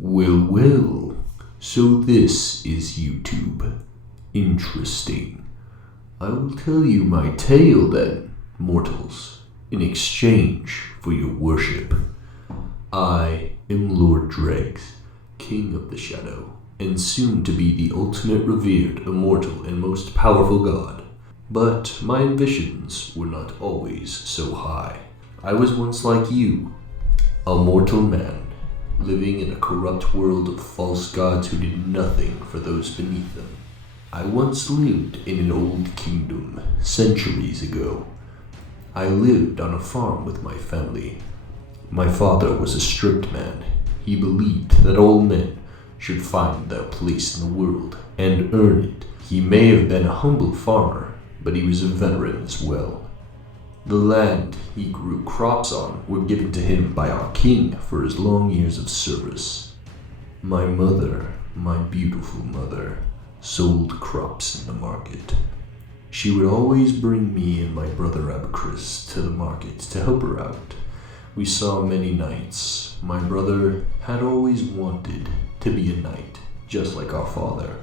Well, so this is YouTube. Interesting. I will tell you my tale then, mortals, in exchange for your worship. I am Lord Dregs, King of the Shadow, and soon to be the ultimate revered, immortal, and most powerful god. But my ambitions were not always so high. I was once like you, a mortal man, living in a corrupt world of false gods who did nothing for those beneath them. I once lived in an old kingdom, centuries ago. I lived on a farm with my family. My father was a strict man. He believed that all men should find their place in the world and earn it. He may have been a humble farmer, but he was a veteran as well. The land he grew crops on were given to him by our king for his long years of service. My mother, my beautiful mother, sold crops in the market. She would always bring me and my brother Epikus to the market to help her out. We saw many knights. My brother had always wanted to be a knight, just like our father.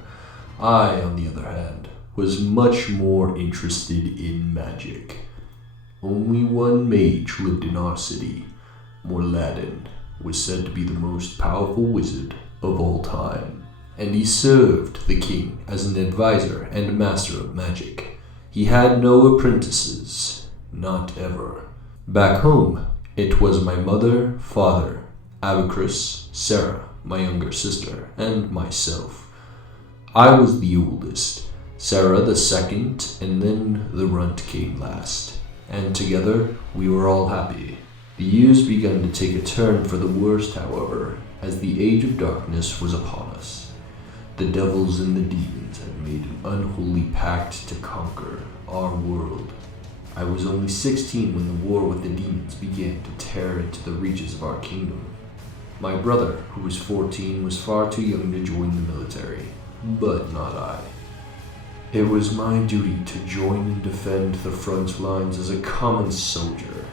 I, on the other hand, was much more interested in magic. Only one mage lived in our city. Morladen was said to be the most powerful wizard of all time, and he served the king as an advisor and master of magic. He had no apprentices, not ever. Back home, it was my mother, father, Epikus, Sarah, my younger sister, and myself. I was the oldest, Sarah the second, and then the runt came last. And together, we were all happy. The years began to take a turn for the worst, however, as the age of darkness was upon us. The devils and the demons had made an unholy pact to conquer our world. I was only 16 when the war with the demons began to tear into the reaches of our kingdom. My brother, who was 14, was far too young to join the military, but not I. It was my duty to join and defend the front lines as a common soldier,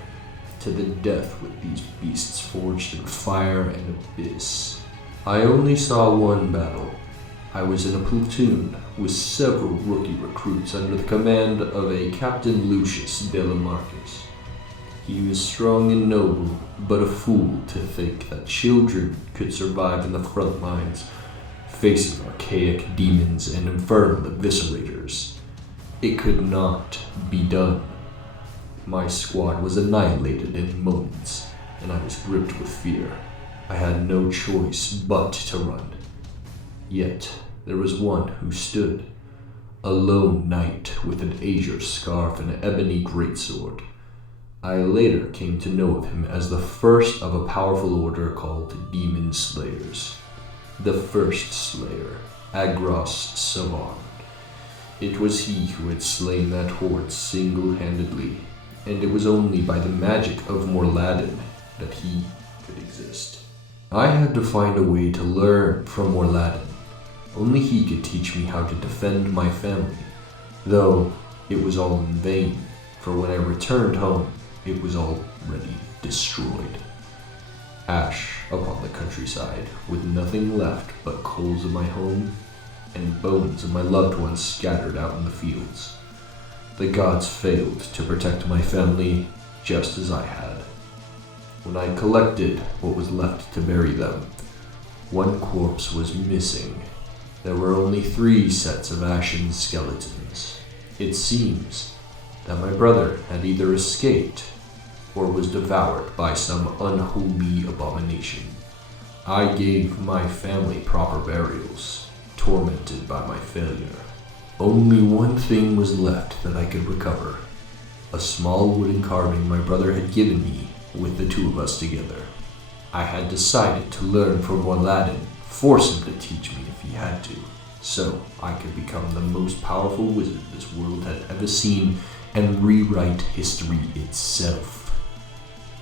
to the death with these beasts forged in fire and abyss. I only saw one battle. I was in a platoon with several rookie recruits under the command of a Captain Lucius de la Marcus. He was strong and noble, but a fool to think that children could survive in the front lines, facing archaic demons and infernal eviscerators. It could not be done. My squad was annihilated in moments, and I was gripped with fear. I had no choice but to run. Yet there was one who stood, a lone knight with an azure scarf and an ebony greatsword. I later came to know of him as the first of a powerful order called Demon Slayers. The first slayer, Agros Savan. It was he who had slain that horde single-handedly, and it was only by the magic of Morladen that he could exist. I had to find a way to learn from Morladen. Only he could teach me how to defend my family, though it was all in vain, for when I returned home, it was already destroyed. Ash upon the countryside, with nothing left but coals of my home and bones of my loved ones scattered out in the fields. The gods failed to protect my family just as I had. When I collected what was left to bury them, one corpse was missing. There were only 3 sets of ashen skeletons. It seems that my brother had either escaped or was devoured by some unholy abomination. I gave my family proper burials, tormented by my failure. Only one thing was left that I could recover, a small wooden carving my brother had given me with the 2 of us together. I had decided to learn from Morladen, force him to teach me if he had to, so I could become the most powerful wizard this world had ever seen and rewrite history itself.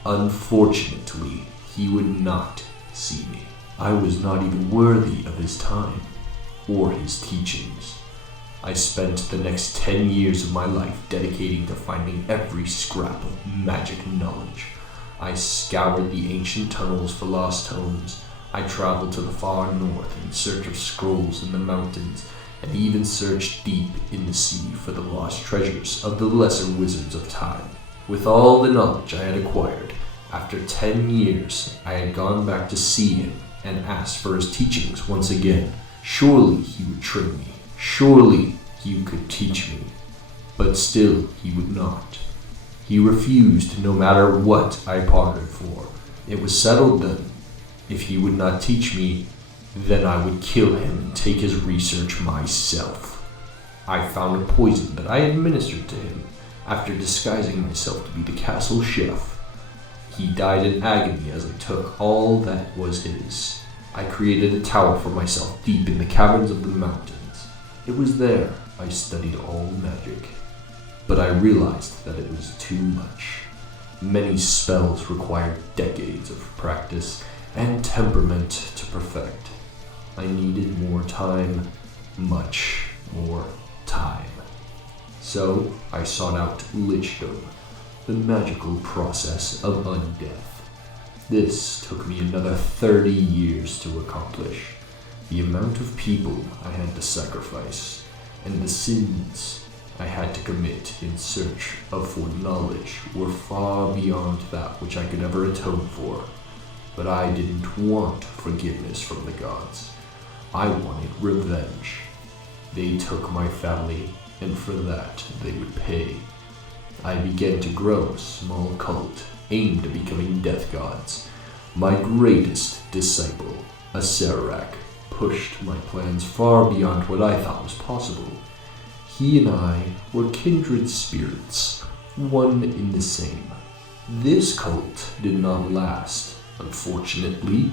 Unfortunately, he would not see me. I was not even worthy of his time or his teachings. I spent the next 10 years of my life dedicating to finding every scrap of magic knowledge. I scoured the ancient tunnels for lost tomes, I traveled to the far north in search of scrolls in the mountains, and even searched deep in the sea for the lost treasures of the lesser wizards of time. With all the knowledge I had acquired, after 10 years, I had gone back to see him and asked for his teachings once again. Surely he would train me. Surely he could teach me. But still he would not. He refused no matter what I pondered for. It was settled then. If he would not teach me, then I would kill him and take his research myself. I found a poison that I administered to him after disguising myself to be the castle chef. He died in agony as I took all that was his. I created a tower for myself deep in the caverns of the mountains. It was there I studied all magic. But I realized that it was too much. Many spells required decades of practice and temperament to perfect. I needed more time, much more time. So I sought out lichdom, the magical process of undeath. This took me another 30 years to accomplish. The amount of people I had to sacrifice, and the sins I had to commit in search of foreknowledge were far beyond that which I could ever atone for. But I didn't want forgiveness from the gods. I wanted revenge. They took my family, and for that they would pay. I began to grow a small cult aimed at becoming death gods. My greatest disciple, a Serac, pushed my plans far beyond what I thought was possible. He and I were kindred spirits, one in the same. This cult did not last. Unfortunately,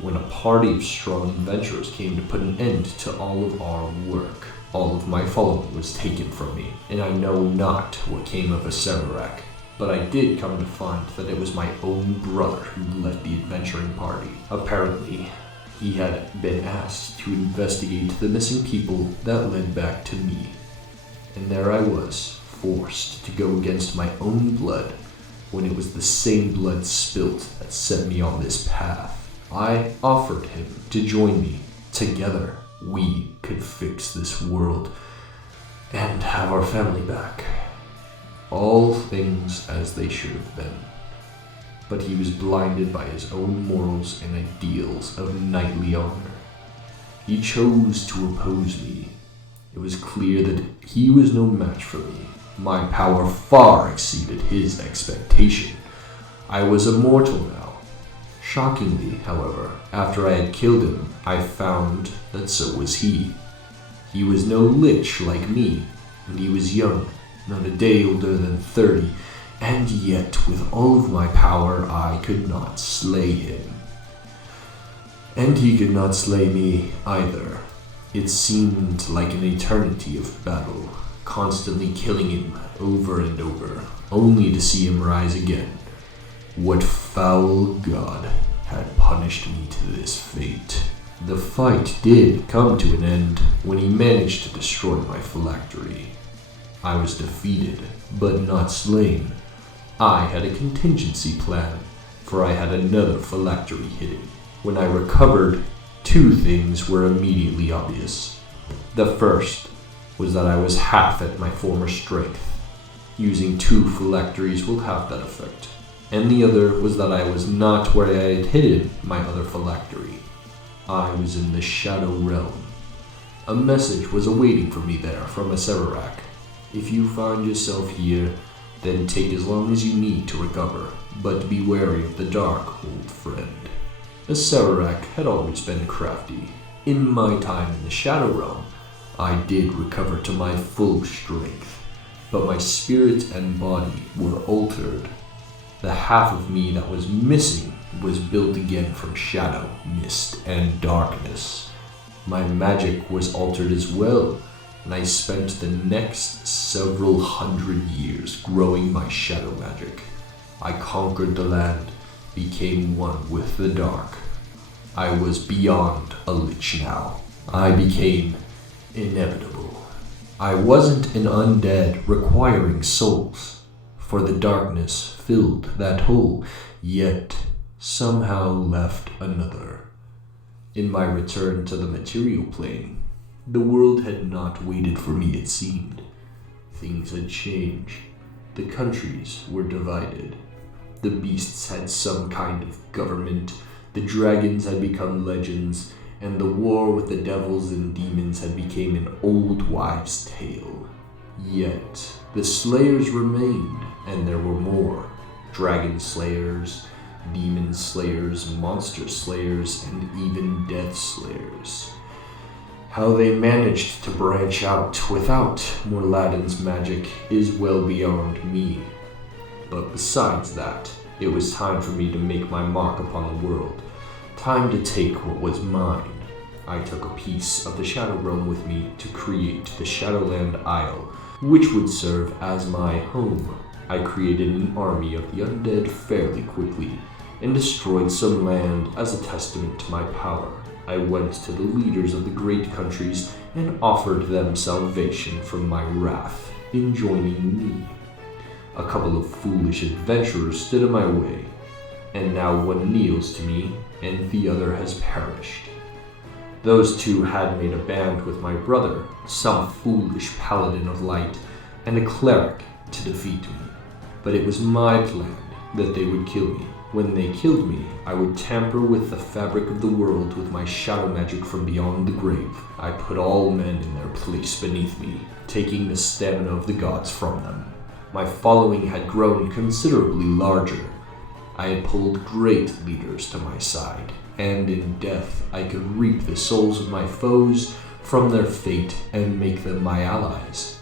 when a party of strong adventurers came to put an end to all of our work, all of my following was taken from me, and I know not what came of a Serac. But I did come to find that it was my own brother who led the adventuring party. Apparently, he had been asked to investigate the missing people that led back to me. And there I was, forced to go against my own blood, when it was the same blood spilt that set me on this path. I offered him to join me. Together, we could fix this world and have our family back. All things as they should have been. But he was blinded by his own morals and ideals of knightly honor. He chose to oppose me. It was clear that he was no match for me. My power far exceeded his expectation. I was immortal now. Shockingly, however, after I had killed him, I found that so was he. He was no lich like me, and he was young, not a day older than 30, and yet with all of my power I could not slay him. And he could not slay me either. It seemed like an eternity of battle, constantly killing him over and over, only to see him rise again. What foul god had punished me to this fate? The fight did come to an end when he managed to destroy my phylactery. I was defeated, but not slain. I had a contingency plan, for I had another phylactery hidden. When I recovered, two things were immediately obvious. The first was that I was half at my former strength. Using two phylacteries will have that effect. And the other was that I was not where I had hidden my other phylactery. I was in the Shadow Realm. A message was awaiting for me there from a Serac. If you find yourself here, then take as long as you need to recover, but be wary of the dark, old friend. A Serac had always been crafty. In my time in the Shadow Realm, I did recover to my full strength, but my spirit and body were altered. The half of me that was missing was built again from shadow, mist, and darkness. My magic was altered as well, and I spent the next several hundred years growing my shadow magic. I conquered the land, became one with the dark. I was beyond a lich now. I became inevitable. I wasn't an undead requiring souls, for the darkness filled that hole, yet somehow left another. In my return to the material plane, the world had not waited for me, it seemed. Things had changed. The countries were divided. The beasts had some kind of government, the dragons had become legends, and the war with the devils and demons had become an old wives' tale. Yet, the slayers remained, and there were more. Dragon slayers, demon slayers, monster slayers, and even death slayers. How they managed to branch out without Morladin's magic is well beyond me. But besides that, it was time for me to make my mark upon the world. Time to take what was mine. I took a piece of the Shadow Realm with me to create the Shadowland Isle, which would serve as my home. I created an army of the undead fairly quickly, and destroyed some land as a testament to my power. I went to the leaders of the great countries and offered them salvation from my wrath in joining me. A couple of foolish adventurers stood in my way, and now one kneels to me and the other has perished. Those two had made a band with my brother, some foolish paladin of light, and a cleric to defeat me. But it was my plan that they would kill me. When they killed me, I would tamper with the fabric of the world with my shadow magic from beyond the grave. I put all men in their place beneath me, taking the stamina of the gods from them. My following had grown considerably larger. I had pulled great leaders to my side, and in death I could reap the souls of my foes from their fate and make them my allies.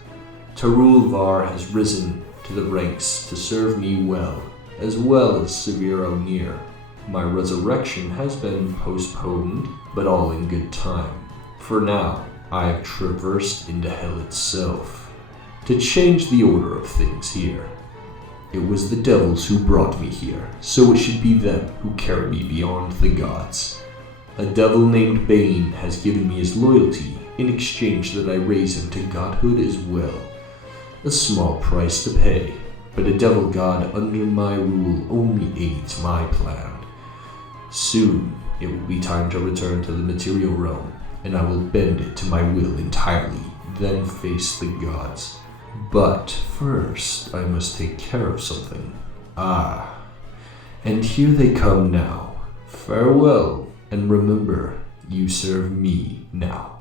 Tarulvar has risen to the ranks to serve me well as Shiro NieR. My resurrection has been postponed, but all in good time. For now, I have traversed into hell itself, to change the order of things here. It was the devils who brought me here, so it should be them who carry me beyond the gods. A devil named Bane has given me his loyalty in exchange that I raise him to godhood as well. A small price to pay, but a devil god under my rule only aids my plan. Soon, it will be time to return to the material realm, and I will bend it to my will entirely, then face the gods. But first, I must take care of something. And here they come now. Farewell, and remember, you serve me now.